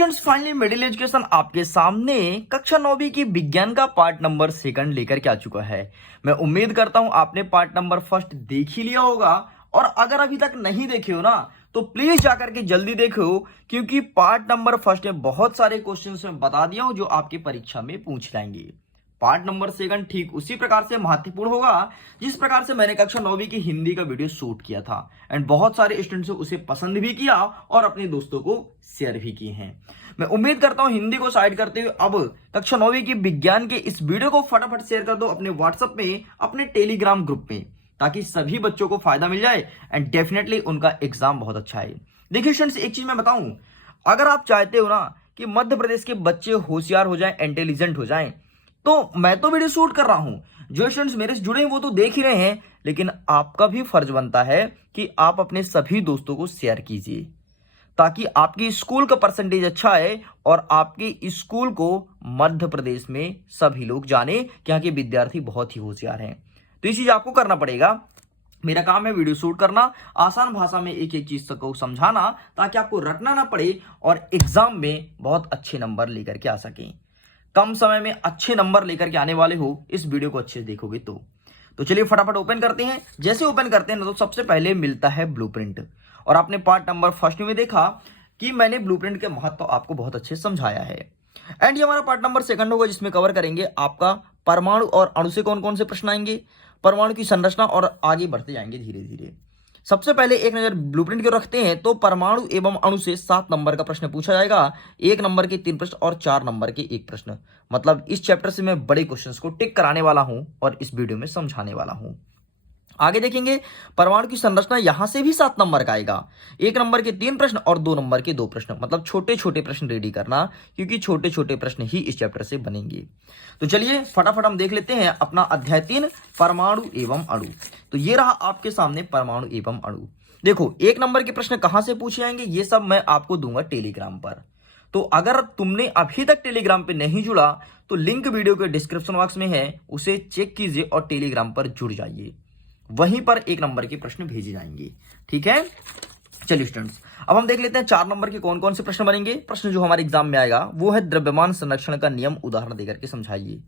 Finally middle education आपके सामने कक्षा 9वीं की विज्ञान का पार्ट नंबर 2 लेकर के आ चुका है। मैं उम्मीद करता हूं आपने पार्ट नंबर 1 देख ही लिया होगा, और अगर अभी तक नहीं देखे हो ना तो प्लीज जाकर के जल्दी देखो, क्योंकि पार्ट नंबर 1 में बहुत सारे क्वेश्चंस मैं बता दिया हूं जो आपकी परीक्षा में पूछ लाएंगे। पार्ट नंबर 2 ठीक उसी प्रकार से महत्वपूर्ण होगा जिस प्रकार से मैंने कक्षा 9वीं की हिंदी का वीडियो शूट किया था, एंड बहुत सारे स्टूडेंट्स ने उसे पसंद भी किया और अपने दोस्तों को शेयर भी किए हैं। मैं उम्मीद करता हूं हिंदी को साइड करते हुए अब कक्षा 9वीं की विज्ञान के इस वीडियो को फटाफट शेयर कर दो अपने व्हाट्सएप में, अपने टेलीग्राम ग्रुप में, ताकि सभी बच्चों को फायदा मिल जाए एंड डेफिनेटली उनका एग्जाम बहुत अच्छा है। देखिए स्टूडेंट्स, एक चीज मैं बताऊं, अगर आप चाहते हो ना कि मध्य प्रदेश के बच्चे होशियार हो जाएं, इंटेलिजेंट हो जाएं, तो मैं तो वीडियो शूट कर रहा हूं, जो स्टूडेंट्स मेरे से जुड़े हैं वो तो देख ही रहे हैं, लेकिन आपका भी फर्ज बनता है कि आप अपने सभी दोस्तों को शेयर कीजिए, ताकि आपकी स्कूल का परसेंटेज अच्छा है और आपके स्कूल को मध्य प्रदेश में सभी लोग जाने कि यहाँ के विद्यार्थी बहुत ही होशियार हैं। तो ये चीज आपको करना पड़ेगा। मेरा काम है वीडियो शूट करना, आसान भाषा में एक एक चीज को समझाना, ताकि आपको रटना ना पड़े और एग्जाम में बहुत अच्छे नंबर लेकर के आ सकें। कम समय में अच्छे नंबर लेकर के आने वाले हो, इस वीडियो को अच्छे से देखोगे तो चलिए फटाफट ओपन करते हैं। जैसे ओपन करते हैं ना तो सबसे पहले मिलता है ब्लूप्रिंट, और आपने पार्ट नंबर 1 में देखा कि मैंने ब्लूप्रिंट के महत्व आपको बहुत अच्छे से समझाया है। एंड ये हमारा पार्ट नंबर 2 होगा, जिसमें कवर करेंगे आपका परमाणु और अणु से कौन कौन से प्रश्न आएंगे, परमाणु की संरचना, और आगे बढ़ते जाएंगे धीरे धीरे। सबसे पहले एक नजर ब्लूप्रिंट की रखते हैं तो परमाणु एवं अणु से 7 नंबर का प्रश्न पूछा जाएगा, 1 नंबर के 3 प्रश्न और 4 नंबर के 1 प्रश्न। मतलब इस चैप्टर से मैं बड़े क्वेश्चंस को टिक कराने वाला हूं और इस वीडियो में समझाने वाला हूं। आगे देखेंगे परमाणु की संरचना, यहां से भी 7 नंबर का आएगा, 1 नंबर के 3 प्रश्न और 2 नंबर के 2 प्रश्न। मतलब छोटे छोटे प्रश्न रेडी करना, क्योंकि छोटे छोटे प्रश्न ही इस चैप्टर से बनेंगे। तो चलिए फटाफट हम देख लेते हैं अपना अध्याय 3 परमाणु एवं अणु। तो ये रहा आपके सामने परमाणु एवं अणु। देखो 1 नंबर के प्रश्न कहां से पूछे जाएंगे, ये सब मैं आपको दूंगा टेलीग्राम पर। तो अगर तुमने अभी तक टेलीग्राम पे नहीं जुड़ा तो लिंक वीडियो के डिस्क्रिप्शन बॉक्स में है, उसे चेक कीजिए और टेलीग्राम पर जुड़ जाइए। वहीं पर 1 नंबर के प्रश्न भेजे जाएंगे, ठीक है। चलिए स्टूडेंट्स, अब हम देख लेते हैं 4 नंबर के कौन कौन से प्रश्न बनेंगे। प्रश्न जो हमारे एग्जाम में आएगा वो है द्रव्यमान संरक्षण का नियम, उदाहरण देकर के समझाइए।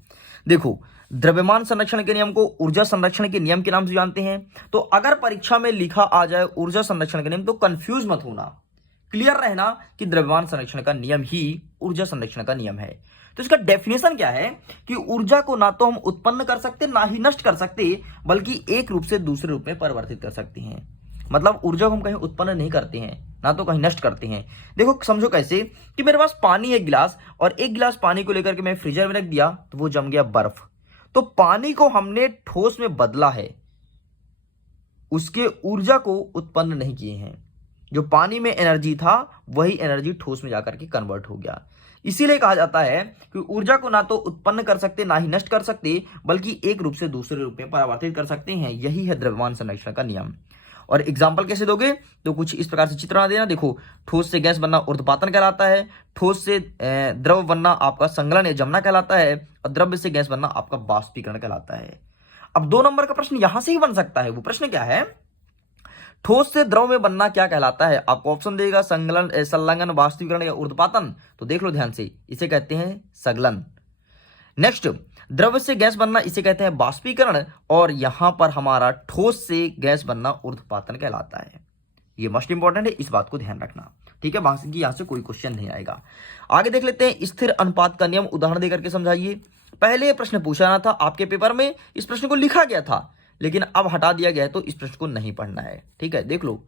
देखो द्रव्यमान संरक्षण के नियम को ऊर्जा संरक्षण के नियम के नाम से जानते हैं। तो अगर परीक्षा में लिखा आ जाए ऊर्जा संरक्षण का नियम तो कंफ्यूज मत होना, क्लियर रहना कि द्रव्यमान संरक्षण का नियम ही ऊर्जा संरक्षण का नियम है। तो इसका डेफिनेशन क्या है कि ऊर्जा को ना तो हम उत्पन्न कर सकते ना ही नष्ट कर सकते, बल्कि एक रूप से दूसरे रूप में परिवर्तित कर सकते हैं। मतलब ऊर्जा को हम कहीं उत्पन्न नहीं करते हैं ना तो कहीं नष्ट करते हैं। देखो समझो कैसे कि मेरे पास पानी है एक गिलास, और एक गिलास पानी को लेकर के मैं फ्रीजर में रख दिया तो वो जम गया बर्फ। तो पानी को हमने ठोस में बदला है, उसके ऊर्जा को उत्पन्न नहीं किए हैं। जो पानी में एनर्जी था वही एनर्जी ठोस में जाकर के कन्वर्ट हो गया। इसीलिए कहा जाता है कि ऊर्जा को ना तो उत्पन्न कर सकते ना ही नष्ट कर सकते, बल्कि एक रूप से दूसरे रूप में परिवर्तित कर सकते हैं। यही है द्रव्यमान संरक्षण का नियम। और एग्जाम्पल कैसे दोगे तो कुछ इस प्रकार से चित्र बना देना। देखो ठोस से गैस बनना ऊर्ध्वपातन कहलाता है, ठोस से द्रव बनना आपका संगलन या जमना कहलाता है, और द्रव्य से गैस बनना आपका वाष्पीकरण कहलाता है। अब 2 नंबर का प्रश्न यहां से ही बन सकता है। वो प्रश्न क्या है, ठोस से द्रव में बनना क्या कहलाता है। आपको ऑप्शन देगा संगलन, संलग्न, वाष्पीकरण या ऊर्ध्वपातन। तो देख लो ध्यान से, इसे कहते हैं संगलन। नेक्स्ट द्रव्य से गैस बनना, इसे कहते हैं वाष्पीकरण, और यहां पर हमारा ठोस से गैस बनना ऊर्ध्वपातन कहलाता है। ये मोस्ट इंपॉर्टेंट है, इस बात को ध्यान रखना, ठीक है। बाकी यहां से कोई क्वेश्चन नहीं आएगा। आगे देख लेते हैं स्थिर अनुपात का नियम, उदाहरण देकर के समझाइए। पहले ये प्रश्न पूछा ना था आपके पेपर में, इस प्रश्न को लिखा गया था लेकिन अब हटा दिया गया है, तो इस प्रश्न को नहीं पढ़ना है, ठीक है। देख लो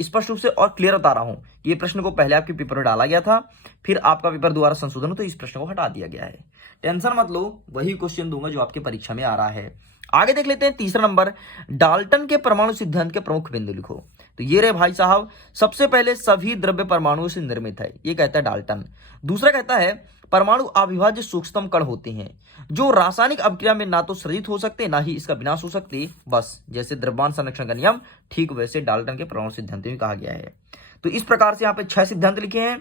स्पष्ट रूप से और क्लियर बता रहा हूं, ये प्रश्न को पहले आपके पेपर में डाला गया था, फिर आपका पेपर दोबारा संशोधन हो तो इस प्रश्न को हटा दिया गया है। टेंशन मत लो, वही क्वेश्चन दूंगा जो आपके परीक्षा में आ रहा है। आगे देख लेते हैं 3 नंबर, डाल्टन के परमाणु सिद्धांत के प्रमुख बिंदु लिखो। तो ये रहे भाई साहब, सबसे पहले सभी द्रव्य परमाणुओं से निर्मित है, ये कहता है डाल्टन। दूसरा कहता है परमाणु अविभाज्य सूक्ष्मतम कण होते हैं जो रासायनिक अभिक्रिया में ना तो सृजित हो सकते ना ही इसका विनाश हो सकते। बस जैसे द्रव्यमान संरक्षण का नियम, ठीक वैसे डाल्टन के परमाणु सिद्धांत में कहा गया है। तो इस प्रकार से यहाँ पे 6 सिद्धांत लिखे हैं,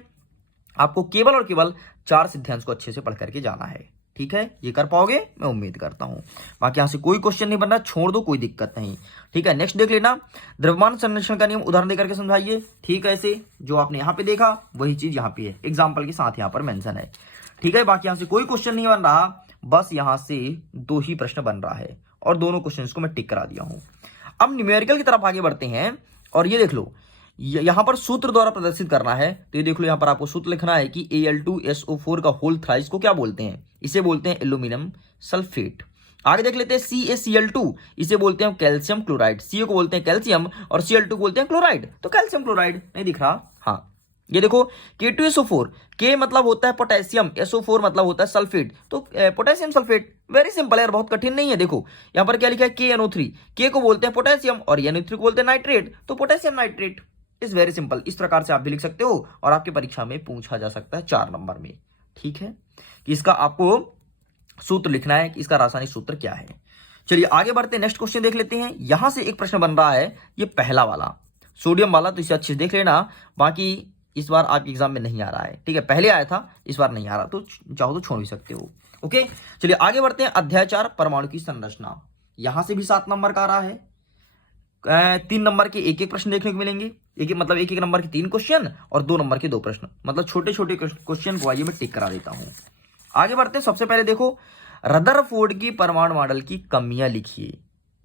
आपको केवल और केवल 4 सिद्धांत को अच्छे से पढ़ करके जाना है, ठीक है, ये कर पाओगे मैं उम्मीद करता हूं। बाकी यहां से कोई क्वेश्चन नहीं बन रहा, छोड़ दो, कोई दिक्कत नहीं। ठीक है, नेक्स्ट देख लेना, द्रव्यमान संरक्षण का नियम उदाहरण देकर के समझाइए। ठीक है, ऐसे जो आपने यहाँ पे देखा वही चीज यहाँ पे है, एग्जाम्पल के साथ यहाँ पर मेंशन है। ठीक है, बाकी यहां से कोई क्वेश्चन नहीं बन रहा, बस यहां से 2 ही प्रश्न बन रहा है और दोनों क्वेश्चन को मैं टिक करा दिया हूं। अब न्यूमेरिकल की तरफ आगे बढ़ते हैं और ये देख लो, यहां पर सूत्र द्वारा प्रदर्शित करना है। तो ये देख लो, यहां पर आपको सूत्र लिखना है कि Al2SO4 का होल थ्राइस को क्या बोलते हैं, इसे बोलते हैं एल्यूमिनियम सल्फेट। आगे देख लेते हैं CaCl2, इसे बोलते हैं कैल्शियम क्लोराइड। Ca को बोलते हैं कैल्शियम और Cl2 को बोलते हैं क्लोराइड, तो कैल्शियम क्लोराइड। नहीं दिख रहा? हाँ, ये देखो K2SO4, K मतलब होता है पोटेशियम, SO4 मतलब होता है सल्फेट, तो पोटेशियम सल्फेट। वेरी सिंपल यार, बहुत कठिन नहीं है। देखो यहां पर क्या लिखा है, KNO3, K को बोलते हैं पोटेशियम और NO3 को बोलते हैं नाइट्रेट, तो potassium nitrate. Is very simple, इस प्रकार से आप भी लिख सकते हो और आपकी परीक्षा में पूछा जा सकता है 4 नंबर में। ठीक है, कि इसका आपको सूत्र लिखना है कि इसका रासायनिक सूत्र क्या है। चलिए आगे बढ़ते हैं, नेक्स्ट क्वेश्चन देख लेते हैं। यहां से एक प्रश्न बन रहा है, ये पहला वाला सोडियम वाला, तो इसे अच्छे से देख लेना। बाकी इस बार आपके एग्जाम में नहीं आ रहा है, ठीक है, पहले आया था, इस बार नहीं आ रहा, तो चाहो तो छोड़ भी सकते हो। ओके, चलिए आगे बढ़ते हैं। अध्याय 4 परमाणु की संरचना, यहां से भी 7 नंबर का आ रहा है। 3 नंबर के एक प्रश्न देखने को मिलेंगे, मतलब एक नंबर के 3 क्वेश्चन और 2 नंबर के 2 प्रश्न, मतलब छोटे छोटे क्वेश्चन को आइए मैं टिक करा देता हूं। आगे बढ़ते हैं, सबसे पहले देखो, रदरफोर्ड की परमाणु मॉडल की कमियां लिखिए।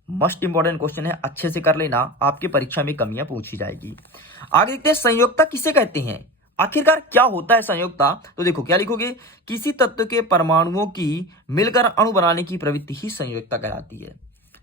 मोस्ट इंपॉर्टेंट क्वेश्चन है, अच्छे से कर लेना, आपकी परीक्षा में कमियां पूछी जाएगी। आगे देखते हैं, संयोजकता किसे कहते हैं, आखिरकार क्या होता है संयोजकता। तो देखो क्या लिखोगे, किसी तत्व के परमाणुओं की मिलकर अणु बनाने की प्रवृत्ति ही संयोजकता कहलाती है।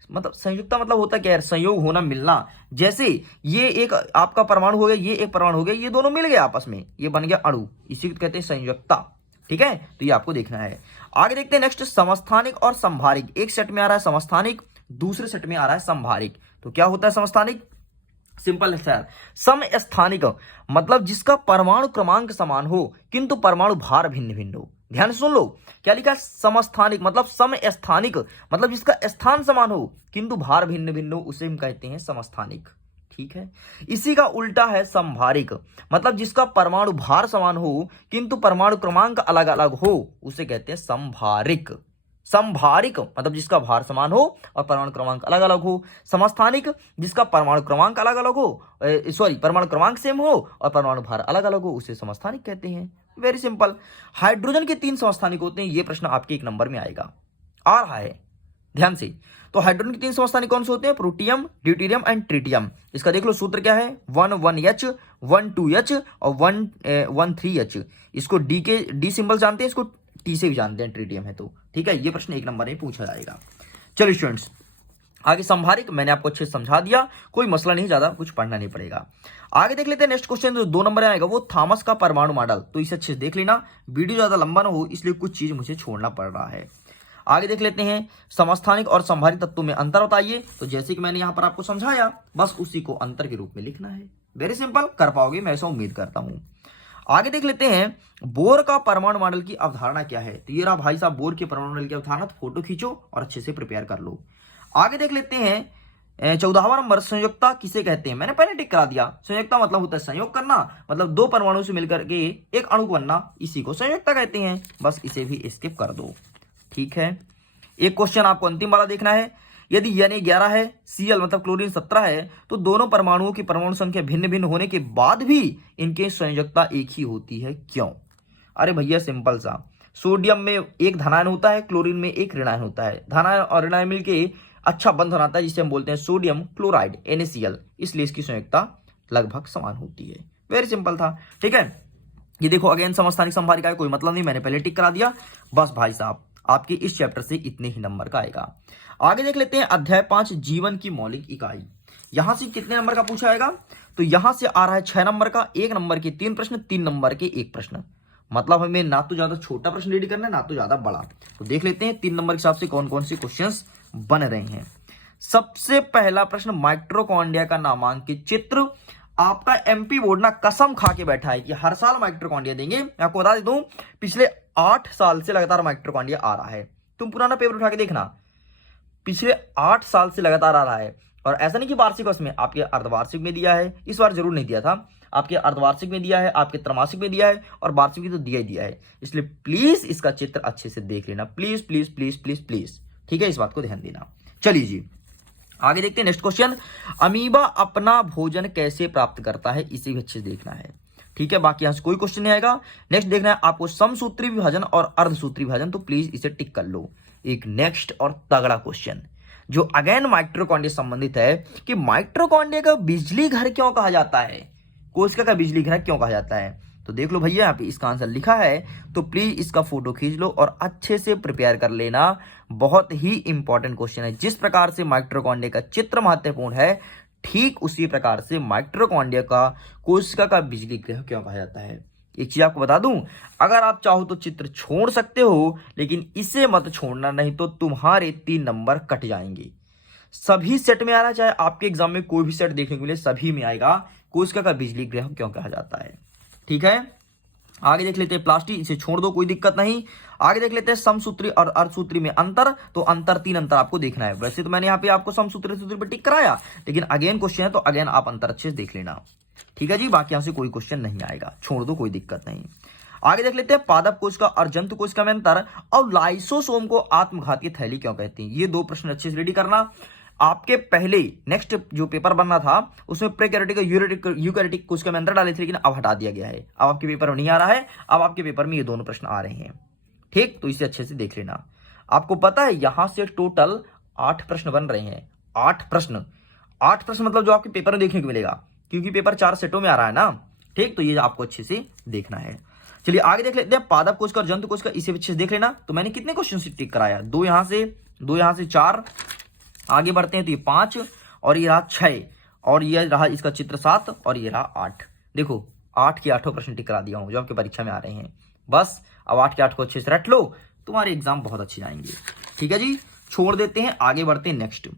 मतलब संयुक्ता मतलब होता क्या है, संयोग होना, मिलना। जैसे ये एक आपका परमाणु हो गया, ये एक परमाणु हो गया, ये दोनों मिल गए आपस में, ये बन गया अणु, इसी को कहते हैं संयुक्ता। ठीक है, तो ये आपको देखना है। आगे देखते हैं नेक्स्ट, समस्थानिक और संभारिक। एक सेट में आ रहा है समस्थानिक, दूसरे सेट में आ रहा है संभारिक। तो क्या होता है समस्थानिक, सिंपल है सर, समस्थानिक मतलब जिसका परमाणु क्रमांक समान हो किंतु परमाणु भार भिन्न भिन्न हो। ध्यान सुन लो, क्या लिखा है, समस्थानिक मतलब समस्थानिक मतलब जिसका स्थान समान हो किंतु भार भिन्न भिन्न हो, उसे हम कहते हैं समस्थानिक। ठीक है, इसी का उल्टा है संभारिक, मतलब जिसका परमाणु भार समान हो किंतु परमाणु क्रमांक अलग अलग हो, उसे कहते हैं संभारिक। संभारिक मतलब जिसका भार समान हो और परमाणु क्रमांक अलग अलग हो। समस्थानिक जिसका परमाणु क्रमांक अलग अलग हो, परमाणु क्रमांक सेम हो और परमाणु भार अलग अलग हो, उसे समस्थानिक कहते हैं। Very simple. हाइड्रोजन के 3 समस्थानिक होते हैं, ये प्रश्न आपके 1 नंबर में आएगा, आ रहा है, ध्यान से। तो हाइड्रोजन के 3 समस्थानिक कौन से होते हैं, प्रोटियम, ड्यूटेरियम एंड ट्रिटियम। इसका देख लो सूत्र क्या है, 1,1H 1,2H और 1,3H। इसको डी सिंबल जानते हैं, इसको टी से भी जानते हैं, ट्रिटियम है तो। ठीक है, ये प्रश्न 1 नंबर में पूछा जाएगा। चलिए स्टूडेंट्स, आगे संभारिक मैंने आपको अच्छे से समझा दिया, कोई मसला नहीं, ज्यादा कुछ पढ़ना नहीं पड़ेगा। आगे देख लेते हैं नेक्स्ट क्वेश्चन, जो 2 नंबर में आएगा, वो थॉमस का परमाणु मॉडल। तो इसे अच्छे से देख लेना, वीडियो ज्यादा लंबा ना हो इसलिए कुछ चीज मुझे छोड़ना पड़ रहा है। आगे देख लेते हैं, समस्थानिक और संभारिक तत्वों में अंतर बताइए। तो जैसे कि मैंने यहां पर आपको समझाया, बस उसी को अंतर के रूप में लिखना है। वेरी सिंपल, कर पाओगे मैं ऐसा उम्मीद करता हूं। आगे देख लेते हैं, बोर का परमाणु मॉडल की अवधारणा क्या है। तो ये रहा भाई साहब बोर के परमाणु मॉडल की अवधारणा, तो फोटो खींचो और अच्छे से प्रिपेयर कर लो। आगे देख लेते हैं 14वां नंबर, संयोजकता किसे कहते हैं। मैंने पहले टिक करा दिया, संयोजकता मतलब होता है संयोग करना, मतलब 2 परमाणु से मिलकर के एक अणु बनना, इसी को संयोजकता कहते हैं। बस इसे भी स्किप कर दो। ठीक है, एक क्वेश्चन आपको अंतिम वाला देखना है, यदि Na11 है, Cl मतलब क्लोरीन 17 है, तो दोनों परमाणुओं की परमाणु संख्या भिन्न भिन्न होने के बाद भी इनकी संयोजकता एक ही होती है, क्यों। अरे भैया सिंपल सा, सोडियम में एक धनायन होता है, क्लोरीन में एक ऋणायन होता है, धनायन और ऋणायन मिलके अच्छा बंध बनाता है जिसे हम बोलते हैं सोडियम क्लोराइड NaCl, इसलिए इसकी संयोजकता लगभग समान होती है। वेरी सिंपल था। ठीक है, ये देखो अगेन समस्थानिक संभारिक का कोई मतलब नहीं, मैंने पहले टिक करा दिया। बस भाई साहब आपके इस चैप्टर से इतने ही नंबर का आएगा। आगे देख लेते हैं अध्याय 5, जीवन की मौलिक इकाई। यहां से कितने नंबर का पूछा जाएगा, तो यहां से आ रहा है 6 नंबर का, 1 नंबर के 3 प्रश्न, 3 नंबर के 1 प्रश्न। मतलब हमें ना तो ज्यादा छोटा प्रश्न रेडी करना है ना तो ज्यादा बड़ा। तो देख लेते हैं 3 नंबर के हिसाब से कौन कौन से क्वेश्चंस बन रहे हैं। सबसे पहला प्रश्न, माइटोकॉन्ड्रिया का नामांकित चित्र। आपका एमपी बोर्ड ना कसम खा के बैठा है कि हर साल माइटोकॉन्ड्रिया देंगे। मैं आपको बता देता हूं, पिछले 8 साल से लगातार माइटोकॉन्ड्रिया आ रहा है। तुम पुराना पेपर उठा के देखना, पिछले 8 साल से लगातार आ रहा है। और ऐसा नहीं कि वार्षिक उसमें, आपके अर्धवार्षिक में दिया है, इस बार जरूर नहीं दिया था। आपके अर्धवार्षिक में दिया है, आपके त्रैमासिक में दिया है और वार्षिक में तो दिया ही दिया है। इसलिए प्लीज इसका चित्र अच्छे से देख लेना, please please please please please. ठीक है, इस बात को ध्यान देना। चलिए जी आगे देखते हैं नेक्स्ट क्वेश्चन। अमीबा अपना भोजन कैसे प्राप्त करता है, इसे भी अच्छे से देखना है। ठीक है, बाकी यहां से कोई क्वेश्चन नहीं आएगा। नेक्स्ट देखना है आपको समसूत्री विभाजन और अर्धसूत्री विभाजन, तो प्लीज इसे टिक कर लो। एक नेक्स्ट और तगड़ा क्वेश्चन जो अगेन माइटोकॉन्ड्रिया संबंधित है कि माइटोकॉन्ड्रिया का बिजली घर क्यों कहा जाता है, कोशिका का बिजली घर क्यों कहा जाता है। तो देख लो भैया, यहाँ पे इसका आंसर लिखा है, तो प्लीज इसका फोटो खींच लो और अच्छे से प्रिपेयर कर लेना। बहुत ही इंपॉर्टेंट क्वेश्चन है। जिस प्रकार से माइटोकॉन्ड्रिया का चित्र महत्वपूर्ण है, ठीक उसी प्रकार से माइटोकॉन्ड्रिया का कोशिका का बिजली ग्रह क्यों कहा जाता है। एक चीज आपको बता दूं, अगर आप चाहो तो चित्र छोड़ सकते हो, लेकिन इसे मत छोड़ना, नहीं तो तुम्हारे 3 नंबर कट जाएंगे। सभी सेट में आ रहा है, चाहे आपके एग्जाम में कोई भी सेट देखने को मिले, सभी में आएगा कोशिका का बिजली ग्रह क्यों कहा जाता है। ठीक है, आगे देख लेते हैं प्लास्टिक, इसे छोड़ दो, कोई दिक्कत नहीं। आगे देख लेते हैं समसूत्री और अर्धसूत्री में अंतर, तो अंतर 3 अंतर आपको देखना है। वैसे तो मैंने यहाँ पे आपको समसूत्री सूत्री पर टिक कराया, लेकिन अगेन क्वेश्चन है तो अगेन आप अंतर अच्छे से देख लेना। ठीक है जी, बाकी यहां से कोई क्वेश्चन नहीं आएगा, छोड़ दो, कोई दिक्कत नहीं। आगे देख लेते हैं पादप कोशिका और जंतु कोशिका में अंतर और लाइसोसोम को आत्मघाती थैली क्यों कहते हैं। ये 2 प्रश्न अच्छे से रेडी करना। आपके पहले नेक्स्ट जो पेपर बनना था उसमें प्रोकैरियोटिक यूकैरियोटिक कोशिका में अंतर डाले थे, लेकिन अब हटा दिया गया है। अब आपके पेपर में नहीं आ रहा है, अब आपके पेपर में ये दोनों प्रश्न आ रहे हैं। ठीक, तो इसे अच्छे से देख लेना। आपको पता है यहां से टोटल 8 प्रश्न बन रहे हैं। 8 प्रश्न मतलब जो आपके पेपर में देखने को मिलेगा, क्योंकि पेपर 4 सेटों में आ रहा है ना। ठीक, तो ये आपको अच्छे से देखना है। चलिए आगे देख लेते हैं पादप कोशिका और जंतु कोशिका, इसे अच्छे से देख लेना। तो मैंने कितने क्वेश्चन से टिक कराया, 2 यहां से 4। आगे बढ़ते हैं तो ये 5 और ये रहा 6 और ये रहा इसका चित्र 7 और ये रहा 8। देखो 8 के 8 प्रश्न टिक करा दिया हूं जो आपके परीक्षा में आ रहे हैं। बस अब 8 के 8 को अच्छे से रट लो, तुम्हारे एग्जाम बहुत अच्छे जाएंगे। ठीक है जी, छोड़ देते हैं, आगे बढ़ते हैं नेक्स्ट।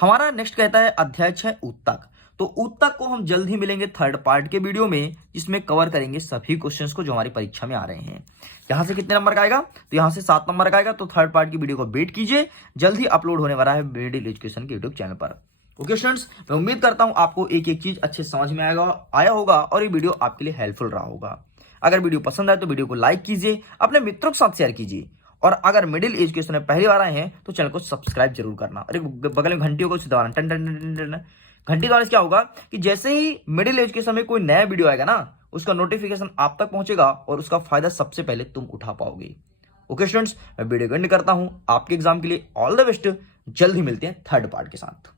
हमारा नेक्स्ट कहता है अध्याय 6 ऊतक। तो ऊतक को हम जल्द ही मिलेंगे 3rd पार्ट के वीडियो में, जिसमें कवर करेंगे सभी क्वेश्चंस को जो हमारी परीक्षा में आ रहे हैं। यहां से कितने नंबर का आएगा, तो यहां से 7 नंबर का आएगा। तो 3rd पार्ट की वीडियो को वेट कीजिए, जल्द ही अपलोड होने वाला है मिडिल एजुकेशन के यूट्यूब चैनल पर। ओके स्टूडेंट्स, मैं उम्मीद करता हूं आपको एक एक चीज अच्छे समझ में आया होगा और ये वीडियो आपके लिए हेल्पफुल रहा होगा। अगर वीडियो पसंद आए तो वीडियो को लाइक कीजिए, अपने मित्रों के साथ शेयर कीजिए, और अगर मिडिल एजुकेशन में पहली बार आए हैं तो चैनल को सब्सक्राइब जरूर करना। और बगल में घंटियों को दबाना, टन टन टन टन। घंटी दबाने से क्या होगा कि जैसे ही मिडिल एजुकेशन में कोई नया वीडियो आएगा ना, उसका नोटिफिकेशन आप तक पहुंचेगा और उसका फायदा सबसे पहले तुम उठा पाओगे। ओके स्टूडेंट्स, मैं वीडियो एंड करता हूं। आपके एग्जाम के लिए ऑल द बेस्ट। जल्द ही मिलते हैं 3rd पार्ट के साथ।